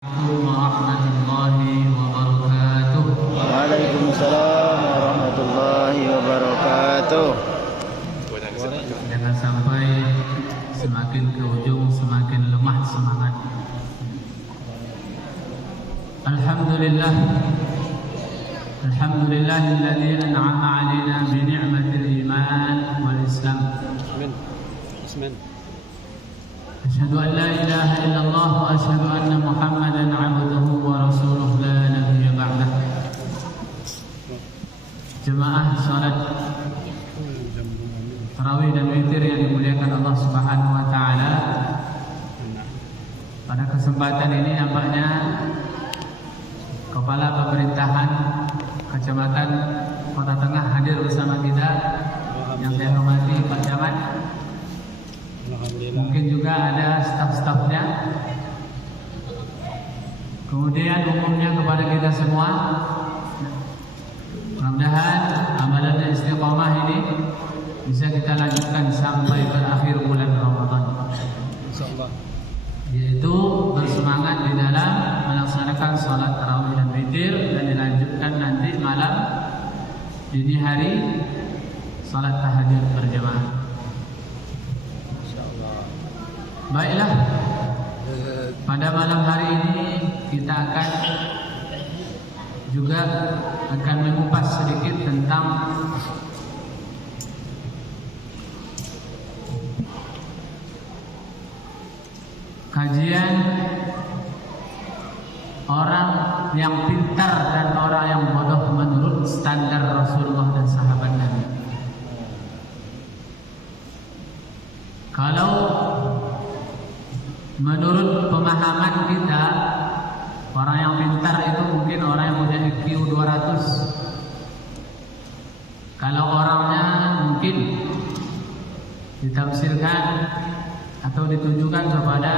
Warahmatullahi wabarakatuh. Waalaikumsalam warahmatullahi wabarakatuh. Jangan sampai semakin ke ujung semakin lemah semangat. Alhamdulillah. Alhamdulillahilladzi an'ama 'alaina bi ni'matil iman wal Islam. Amin. Amin. Asyhadu an la ilaha illallah wa asyhadu anna Muhammadan 'abduhu wa rasuluhu la nabiyya ba'dah. Jemaah salat tarawih dan witir yang dimuliakan Allah Subhanahu wa taala. Pada kesempatan ini nampaknya Kepala Pemerintahan Kecamatan Kota Tengah hadir bersama kita. Yang saya hormati Pak Camat. Mungkin juga ada staf-stafnya. Kemudian umumnya kepada kita semua, mudah-mudahan amalannya istiqamah ini bisa kita lanjutkan sampai berakhir bulan Ramadan, Insyaallah. yaitu bersemangat di dalam melaksanakan sholat tarawih dan witir, dan dilanjutkan nanti malam dini hari sholat tahajud berjamaah. Baiklah, pada malam hari ini kita akan mengupas sedikit tentang kajian orang yang pintar dan orang yang bodoh menurut standar Rasulullah dan sahabat Nabi. Kalau menurut pemahaman kita, orang yang pintar itu mungkin orang yang punya IQ 200. Kalau orangnya mungkin ditafsirkan atau ditujukan kepada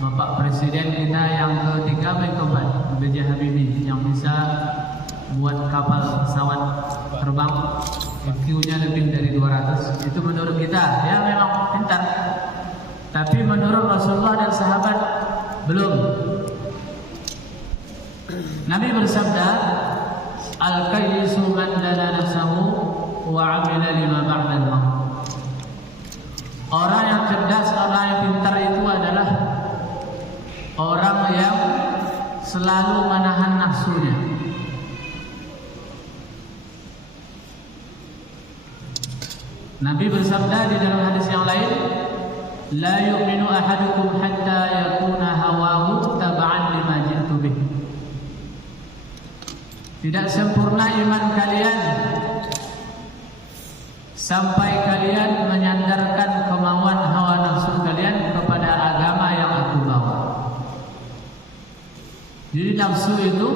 Bapak Presiden kita yang ketiga, keempat, B.J. Habibie, yang bisa buat kapal pesawat terbang, IQ-nya lebih dari 200. Itu menurut kita, ya memang pintar. Tapi menurut Rasulullah dan sahabat belum. Nabi bersabda, al-kayyisu man dana nafsahu wa 'amila lima ba'dal maut. Orang yang cerdas, orang yang pintar itu adalah orang yang selalu menahan nafsunya. Nabi bersabda di dalam hadis yang lain, la yu'minu ahadukum hatta yakuna hawahu tab'an lima ji'tu bih. Tidak sempurna iman kalian sampai kalian menyandarkan kemauan hawa nafsu kalian kepada agama yang aku bawa. Jadi nafsu itu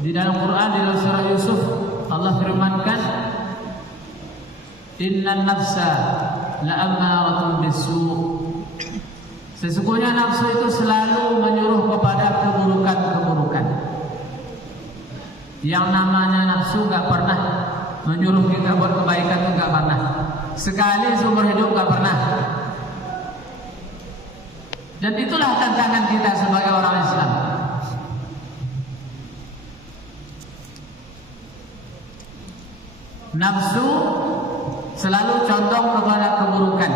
di dalam Quran, di dalam surah Yusuf, Allah firmankan, innan nafsa la'ammaratun bisu'. Sesungguhnya nafsu itu selalu menyuruh kepada keburukan-keburukan. Yang namanya nafsu gak pernah menyuruh kita buat kebaikan, itu gak pernah. Sekali seumur hidup gak pernah. Dan itulah tantangan kita sebagai orang Islam. Nafsu selalu condong kepada keburukan.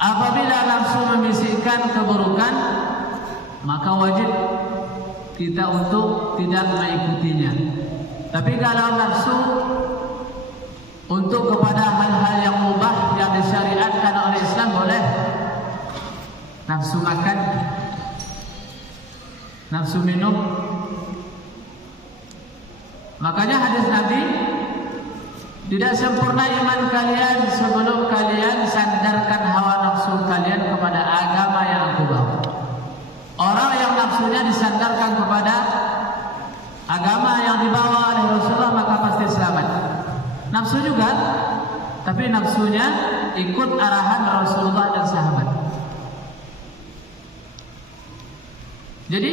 Apabila nafsu membisikkan keburukan, maka wajib kita untuk tidak mengikutinya. Tapi kalau nafsu untuk kepada hal-hal yang mubah yang disyariatkan oleh Islam, boleh. Nafsu makan, nafsu minum. Makanya hadis Nabi, tidak sempurna iman kalian sebelum kalian sandarkan hawa nafsu kalian kepada agama yang aku bawa. Orang yang nafsunya disandarkan kepada agama yang dibawa oleh Rasulullah, maka pasti selamat. Nafsu juga, tapi nafsunya ikut arahan Rasulullah dan sahabat. Jadi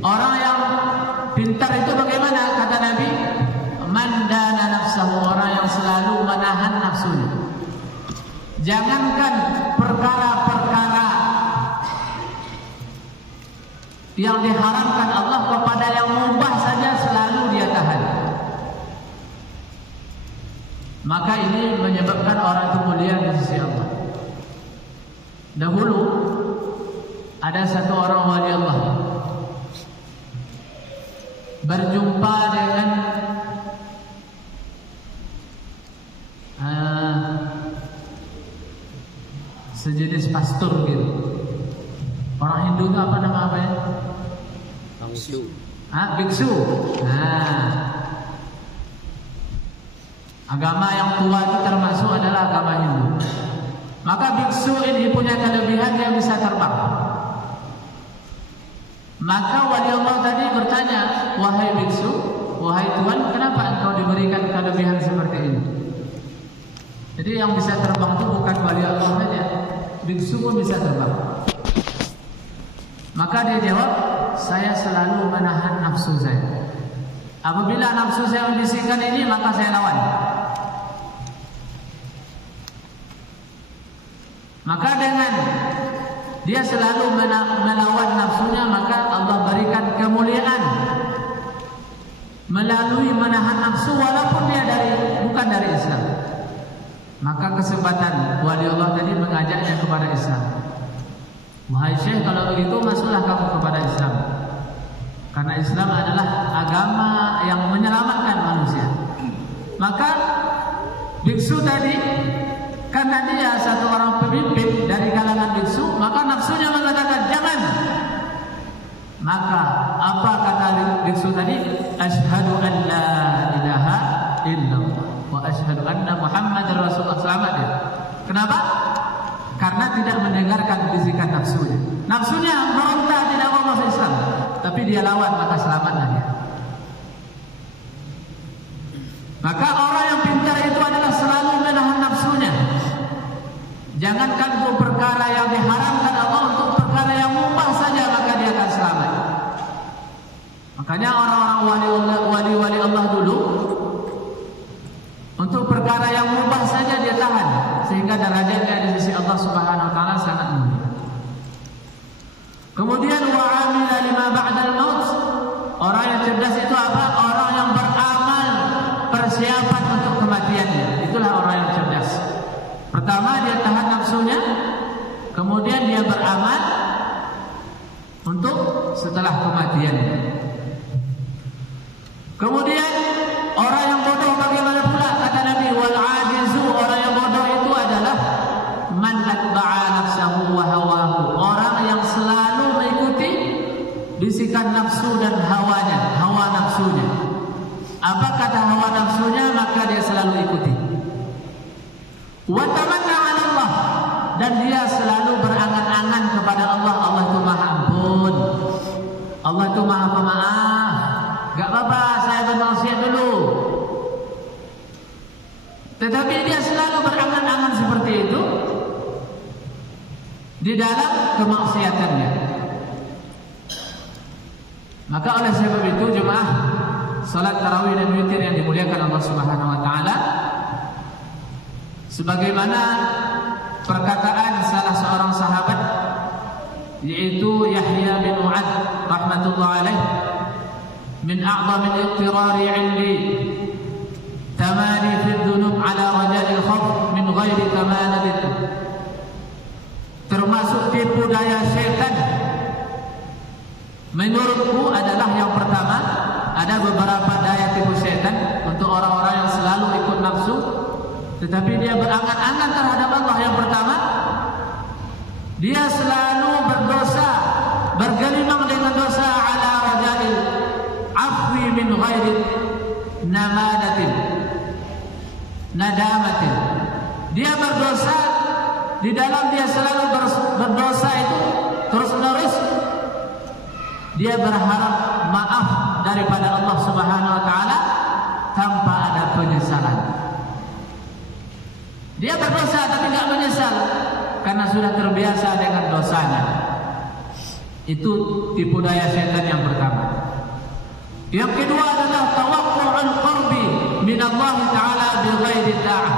orang yang pintar itu bagaimana? Kata Nabi, man dana nafsahu, orang yang selalu menahan nafsunya. Jangankan perkara-perkara yang diharamkan Allah kepada yang mubah saja selalu dia tahan. Maka ini menyebabkan orang itu mulia di sisi Allah. Dahulu ada satu orang wali Allah berjumpa dengan sejenis pastor gitu. Orang Hindu itu apa nama apa ya? Biksu. Biksu. Agama yang tua itu termasuk adalah agama Hindu. Maka biksu ini punya kelebihan yang bisa terbang. Maka wali Allah tadi bertanya, wahai biksu, wahai Tuhan, kenapa engkau diberikan kelebihan seperti ini? Jadi yang bisa terbang itu bukan wali Allah saja, biksu pun bisa terbang. Maka dia jawab, saya selalu menahan nafsu saya. Apabila nafsu saya membisikkan ini, maka saya lawan. Maka dengan dia selalu melawan nafsunya, maka Allah berikan kemuliaan melalui menahan nafsu walaupun dia bukan dari Islam. Maka kesempatan wali Allah tadi mengajaknya kepada Islam. Wahai Syekh, kalau begitu masuklah kamu kepada Islam. Karena Islam adalah agama yang menyelamatkan manusia. Maka biksu tadi, karena dia satu orang pemimpin dari kalangan biksu, maka nafsunya mengatakan jangan. Maka apa kata biksu tadi? Asyhadu an la ilaha illallah wa asyhadu anna Muhammadar Rasulullah. Selamat ya. Kenapa? Karena tidak mendengarkan bisikan nafsunya. Nafsunya meronta tidak mau masuk Islam, tapi dia lawan, maka selamatlah dia. Maka orang yang pintar itu adalah selalu menahan nafsunya. Jangankan untuk perkara yang diharamkan Allah, untuk perkara yang mubah saja maka dia akan selamat. Makanya orang-orang wali-wali Allah dulu, untuk perkara yang mubah saja dia tahan, sehingga derajatnya di sisi Allah Subhanahu wa taala sangat mulia. Kemudian wa'amila lima ba'dal maut. Orang yang cerdas itu apa? Orang yang beramal persiapan untuk kematiannya. Itulah orang yang cerdas. Pertama dia tahan nafsunya, kemudian dia beramal untuk setelah kematiannya. Kemudian orang yang bodoh bagaimana pula? Kata Nabi, wal ajizu, orang yang bodoh itu adalah man atba'a nafsahu wa hawahu, orang yang selalu mengikuti bisikan nafsu dan hawanya, hawa nafsunya. Apa kata hawa nafsunya? Maka dia selalu ikuti. Wa tamanna 'ala Allah, dan dia selalu berangan-angan kepada Allah. Allah itu Maha Ampun, Allah itu Maha Pemaaf. Gak apa-apa, saya bermaksiat dulu. Tetapi dia selalu berangan-angan seperti itu di dalam kemaksiatannya. Maka oleh sebab itu jemaah salat tarawih dan witir yang dimuliakan Allah Subhanahu wa taala, sebagaimana perkataan salah seorang sahabat yaitu Yahya bin Mu'ad rahmatullah alaih, min a'zamil iqtirari 'indi tamani fi dhunub 'ala raja'il khawf min ghairi tamanadin. Termasuk tipu daya syaitan menurutku adalah yang pertama, ada beberapa daya tipu syaitan untuk orang-orang yang selalu ikut nafsu tetapi dia berangan-angan terhadap Allah. Yang pertama, dia selalu berdosa, bergelimang dengan dosa, ala raja'il afwi min ghairi nadamatin. Dia berdosa, di dalam dia selalu berdosa itu terus-menerus dia berharap maaf daripada Allah Subhanahu wa taala tanpa ada penyesalan. Dia berdosa tapi tidak menyesal karena sudah terbiasa dengan dosanya. Itu tipu daya setan yang pertama. Yang kedua adalah tawaqqu'ul qurbi min Allah taala bi ghairi ta'ah.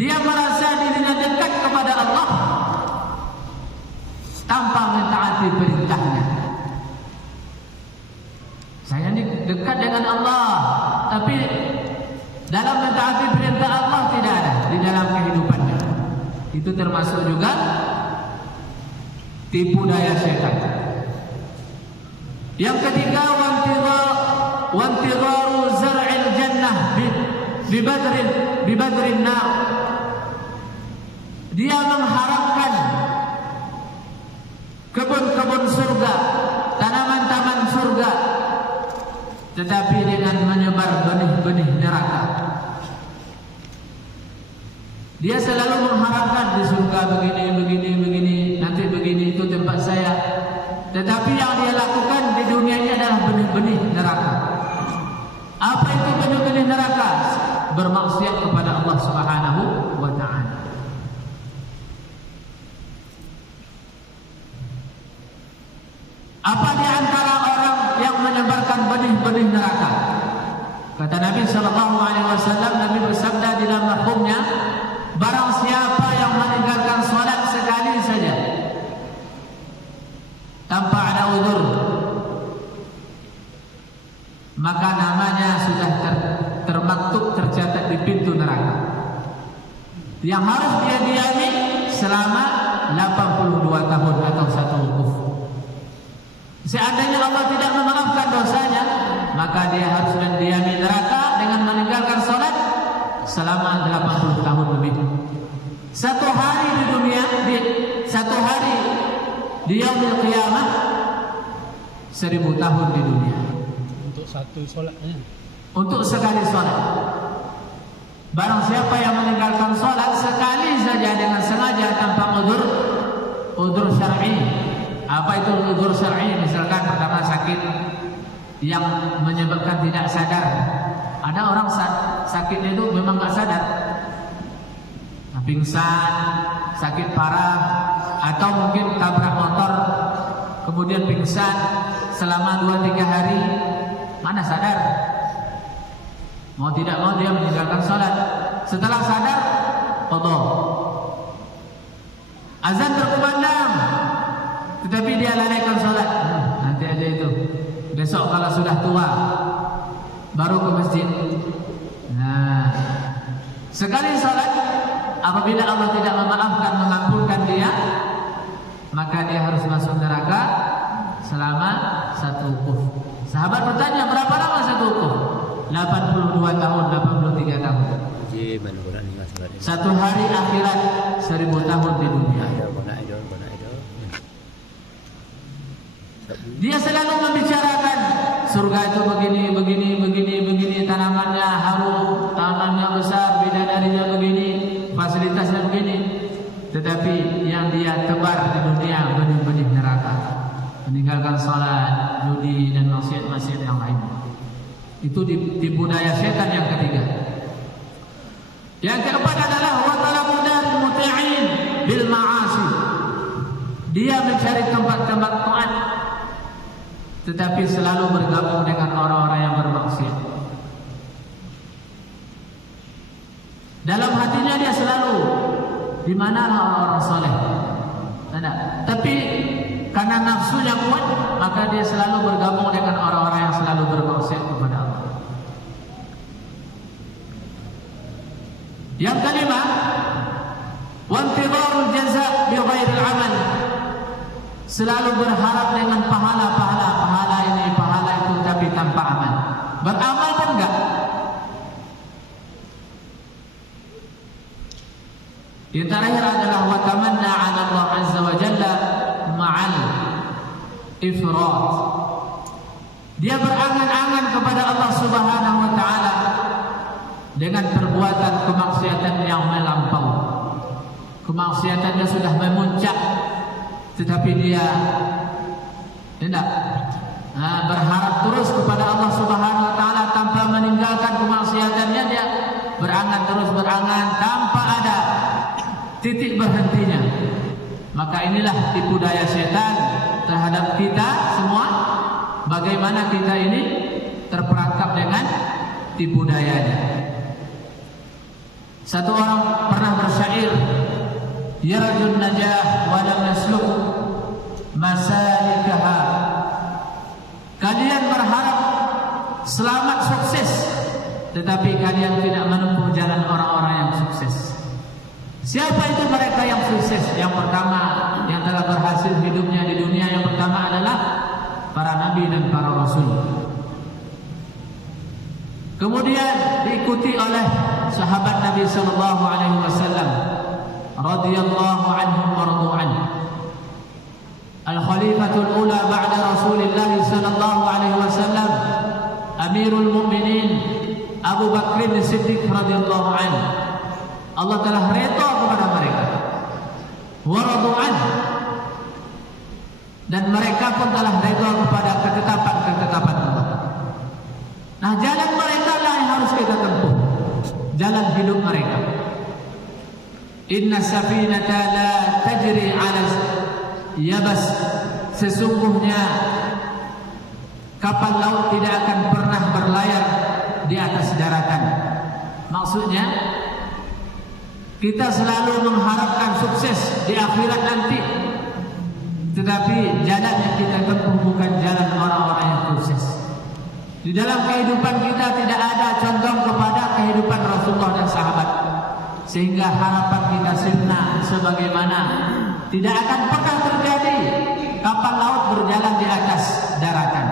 Dia merasa dirinya dekat kepada Allah tanpa Itu termasuk juga tipu daya syaitan. Yang ketiga, wantidaru zar'il jannah bi badrin nar. Dia mengharapkan kebun-kebun surga, tanaman-taman surga, tetapi dengan menyebar benih-benih neraka. Dia selalu mengharapkan di surga begini, nanti begini, itu tempat saya. Tetapi yang dia lakukan di dunia ini adalah benih-benih neraka. Apa itu benih-benih neraka? Bermaksiat kepada Allah Subhanahu wa ta'ala. Apa di antara orang yang menyebarkan benih-benih neraka? Kata Nabi SAW, Nabi bersabda di dalam mafhumnya, barang siapa yang meninggalkan salat sekali saja tanpa ada uzur, maka namanya sudah termaktub, tercatat di pintu neraka, yang harus dia diami selama 82 tahun atau 1 wukuf. Seandainya Allah tidak memaafkan dosanya, maka dia harus mendiami neraka dengan meninggalkan salat selama 80 tahun lebih. Satu hari di dunia, satu hari di yaumil qiyamah, 1000 tahun di dunia. Untuk satu solatnya. Untuk sekali solat. Barang siapa yang meninggalkan solat sekali saja dengan sengaja tanpa udzur syar'i. Apa itu udzur syar'i? Misalkan pertama sakit yang menyebabkan tidak sadar. Ada orang sakitnya itu memang nggak sadar, pingsan, sakit parah, atau mungkin tabrak motor, kemudian pingsan selama 2-3 hari, mana sadar? Mau tidak mau dia meninggalkan sholat. Setelah sadar, qadha. Azan berkumandang, tetapi dia lalaikan sholat. Nanti aja itu. Besok kalau sudah tua, baru ke masjid. Nah, sekali salat, apabila Allah tidak memaafkan, mengampunkan dia, maka dia harus masuk neraka selama 1 wukuf. Sahabat bertanya, berapa lama 1 wukuf? 82 tahun, 83 tahun. Satu hari akhirat, 1000 tahun di dunia. Dia selalu membicarakan surga itu begini, tanamannya harum, tamannya besar, bidadarinya begini, fasilitasnya begini. Tetapi yang dia tebar di dunia benih-benih neraka, meninggalkan salat, judi dan maksiat-maksiat yang lain. Itu tipu daya setan yang ketiga. Yang keempat adalah wa talabudal muti'in bil ma'asi. Dia mencari tempat-tempat taat, tetapi selalu bergabung dengan orang-orang yang bermaksiat. Dalam hatinya dia selalu, di manalah orang-orang soleh. Tapi karena nafsunya kuat, maka dia selalu bergabung dengan orang-orang yang selalu bermaksiat kepada Allah. Yang kelima, wantidharul jaza' bi ghairil amal. Selalu berharap dengan pahala ini, pahala itu, tapi tanpa amal. Beramal pun enggak. Yang terakhir adalah wa tamanna 'ala Allah azza wa jalla ma'al ifrat. Dia berangan-angan kepada Allah Subhanahu wa taala dengan perbuatan kemaksiatan yang melampau. Kemaksiatannya sudah memuncak, tetapi dia tidak berharap terus kepada Allah Subhanahu wa taala tanpa meninggalkan kemaksiatannya. Dia berangan terus tanpa ada titik berhentinya. Maka inilah tipu daya setan terhadap kita semua. Bagaimana kita ini terperangkap dengan tipu dayanya. Satu orang pernah bersyair, yarjun najah wa lam yasluk masalikaha. Kalian berharap selamat sukses, tetapi kalian tidak menempuh jalan orang-orang yang sukses. Siapa itu mereka yang sukses? Yang pertama, yang telah berhasil hidupnya di dunia, yang pertama adalah para nabi dan para rasul. Kemudian diikuti oleh sahabat Nabi sallallahu alaihi wasallam radhiyallahu anhum wa radu anhu. Al-Khalifatul Ula ba'da Rasulillah sallallahu alaihi wasallam, Amirul Mukminin Abu Bakr As-Siddiq radhiyallahu anhu. Allah telah redha kepada mereka. Wa radu anhu. Dan mereka pun telah redha kepada ketetapan-ketetapan Allah. Nah, jalan mereka lah yang harus kita tempuh. Jalan hidup mereka. Inna safinata la tajri 'ala yabas. Sesungguhnya kapal laut tidak akan pernah berlayar di atas daratan. Maksudnya, kita selalu mengharapkan sukses di akhirat nanti, tetapi jalan yang kita tempuh bukan jalan orang-orang yang sukses. Di dalam kehidupan kita tidak ada condong kepada kehidupan Rasulullah dan sahabat, sehingga harapan kita sirna sebagaimana tidak akan pernah terjadi kapal laut berjalan di atas daratan.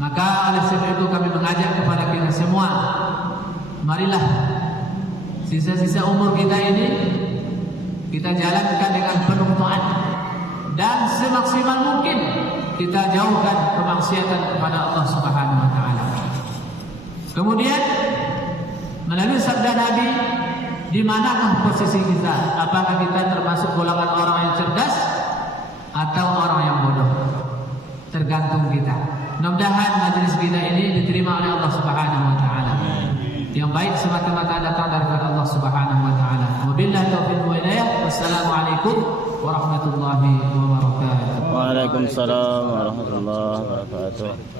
Maka oleh sebab itu kami mengajak kepada kita semua, marilah sisa-sisa umur kita ini kita jalankan dengan penuh taat, dan semaksimal mungkin kita jauhkan kemaksiatan kepada Allah Subhanahu wa taala. Kemudian melalui sabda Nabi, di manakah posisi kita? Apakah kita termasuk golongan orang yang cerdas atau orang yang bodoh? Tergantung kita. Mudah-mudahan majelis kita ini diterima oleh Allah Subhanahu wa taala. Yang baik semata-mata datang dari Allah Subhanahu wa taala. Wabillahi taufiq wal hidayah. Wassalamualaikum warahmatullahi wabarakatuh. Waalaikumsalam warahmatullahi wabarakatuh.